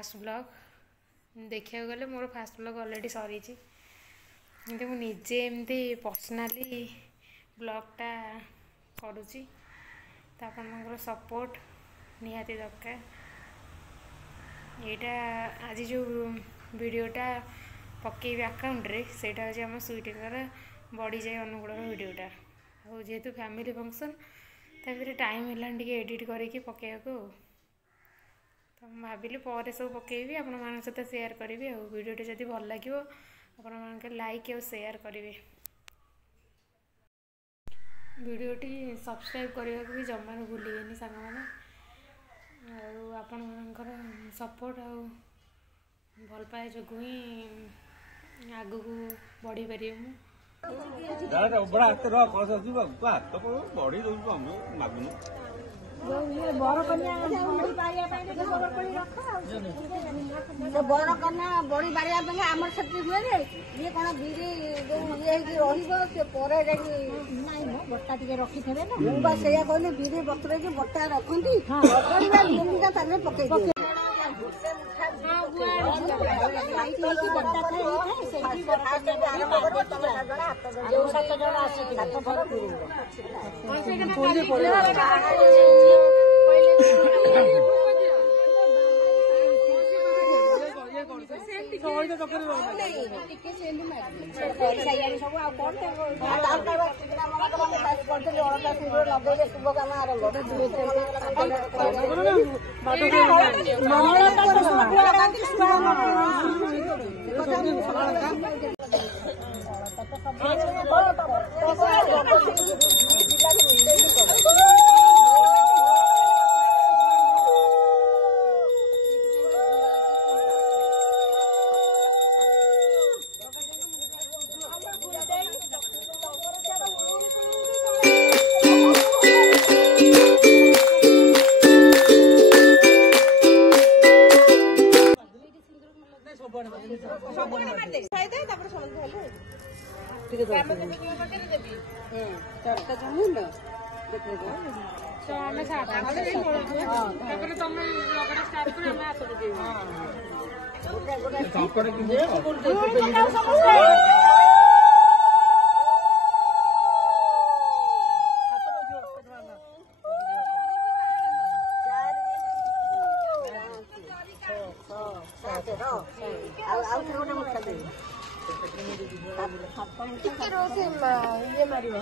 Fast blog देखा गले मोर fast blog already सरी कि मुझे एमती पर्सनाली ब्लॉगटा करुँची तो आप सपोर्ट निहाती दरकार। यहाँ आज जो वीडियोटा पकेबी अकाउंट रे सेटा हूँ आम स्वीटर बड़ी जाए अनुकूल वीडियोटा और जेहेतु फैमिली फंक्शन ताकि टाइम है एडिट करके पकेबा को तो भाविली पर सब पकेबी आपण मान सहित शेयर करी और वीडियोटी जब भल लगे आपण लाइक और शेयर करेंगे। वीडियोटी सब्सक्राइब करने को भी जमा भूलिए सांग मैंने और सपोर्ट आ भल पाए जो ही आग को बढ़ी पारे बर कन्या बड़ी बारिया आमर से हुए ये कौन बिरी जो बट्टा टे रखी थे ना से कहली बिरी बतरे बट्टा रखती पकई जो 7 जन लगे शुभ काम आरंभ ये मारियो